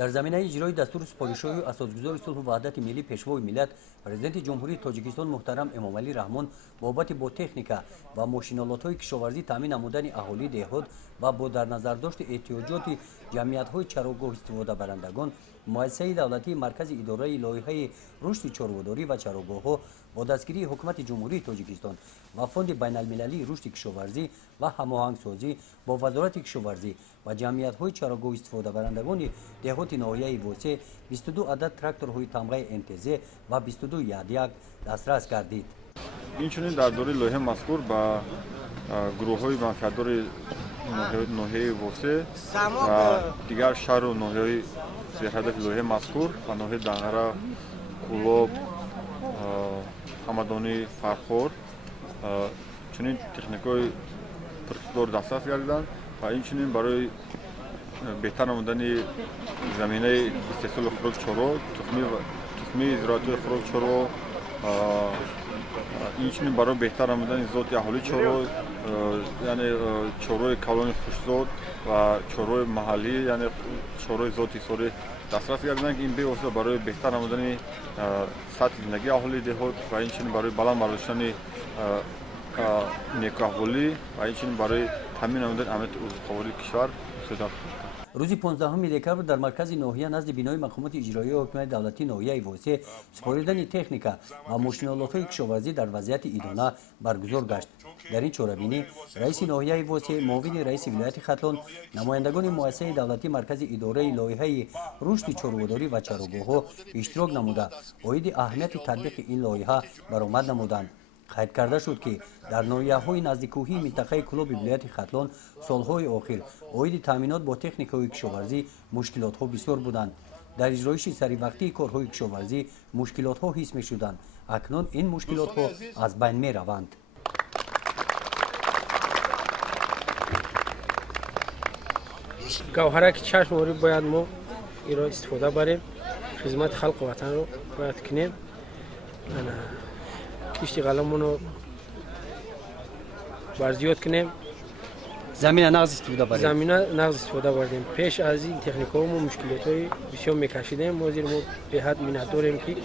در زمینه اجرای دستور سپارش‌های اساسگزار صلح و وحدت ملی پیشوای ملت پرزیدنت جمهوری تاجیکستان محترم امامعلی رحمان بابت با تکنیکا و ماشین‌آلات‌های کشاورزی تامین نمودن اهالی دهات و با در نظر داشت احتیاجات جمعیت‌های چراگاه استفاده برندگان مؤسسه دولتی مرکز اداره لایحه رشد چاروداری و چراگاه‌ها با دستگیری حکومت جمهوری تاجیکستان و فوند بین‌المللی رشد کشاورزی و هماهنگسازی با وزارت کشاورزی و جمعیت‌های چراگاه استفاده برندگان دهات ناحیه واسه 22 عدد تراکتورهای تمغه انتزه و 22 یادیک دسترس گردید. اینچنین در دوره لایحه مذکور با گروه‌های منفعت‌دار ناحیه واسه و دیگر شهر و ناحیه‌های زیر هدف لایحه مذکور و ناحیه دنگره، کولاب، همدانی، فرخور چنین تکنیک‌های ترکتور دسترس گردیدند و اینچنین برای بهتر نمودن زمینه استحصال خوراک چارو، تخمی زراعتی خوراک چارو، اینچنین برای بهتر نمودن ذات اهالی چارو، یعنی چاروی کلان خوشزاد و چاروی محلی، یعنی چاروی ذاتی سوری دسترس گردیدند که این به واسطه برای بهتر نمودن سطح زندگی اهالی دهات و اینچنین برای بلند برداشتن نیکوحوالی و اینچنین برای تامین نمودن امنیت عضوی کشور استفاده. روز 15 دکمبر در مرکز ناحیه نزد بینای مقامات اجرایی حکومت دولتی ناحیه واسه سپاریدن تکنیکا و ماشین‌آلات‌های کشاورزی در وضعیت ادانه برگزار گشت. در این چاره‌بینی رئیس ناحیه واسه، معاون رئیس ولایت ختلان، نمایندگان مؤسسه دولتی مرکز اداره لایحه رشد چاروداری و چراگاه‌ها اشتراک نموده اوید اهمیت تطبیق این لایحه برآمد نمودند. قید کرده شد که در ناحیه‌های نزدیک‌کوهی منطقه کلوب ولایت ختلان سالهای آخر اوید تامینات با تکنیک‌های کشاورزی مشکلات‌ها بسیار بودند. در اجرایش سری وقتی کارهای کشاورزی مشکلات‌ها حس می‌شدند. اکنون این مشکلات‌ها از بین می‌روند. گوهره که چشم وری باید ما ایرا استفاده بریم، خدمت خلق وطن رو باید کنیم. اشتغالمون رو برزیاد کنیم. زمینه نقض استفاده بردیم. پیش از این تکنیک‌ها ما مشکلات‌های بسیار می‌کشیدیم. ما زیر ما به حد منتظریم که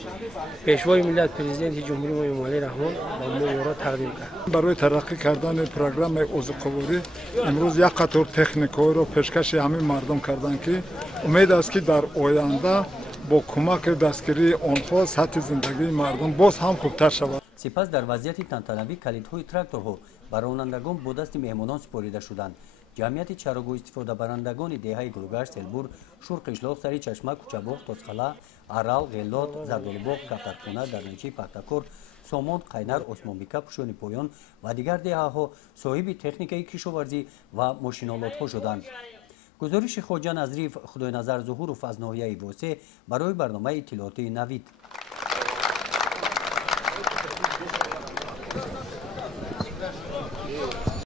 پیشوای ملت پرزیدنت جمهوری ما امامعلی رحمان با ما یارا تقدیم کرد. برای ترقی کردن پروگرام عضو‌قواری امروز یک قطار تکنیک‌ها رو پیشکش همه مردم کردند که امید است که در آینده با کمک دستگیری آنها سطح زندگی مردم باز هم خوبتر شود. سپس در وضعیت تنتنوی کلیدهای تراکتورها بر رانندگان با دست مهمانان سپاریده شدند. جمعیت چراگاه استفاده برندگان دهه گلوگشت، سلبور، شورقشلاق، سری چشمه، کوچه‌باغ، تاسخلا، ارال، غلات، زردالباغ، کفترخانه، درنچی، پختکور، سامان، قینر، عثمانبیکا، پشون پایان و دیگر دهه‌ها صاحب تکنیکای کشاورزی و ماشین‌آلات‌ها شدند. گزارش خواجه نظریف خدای نظر ظهور از ناحیه واسه برای برنامه اطلاعاتی نوید.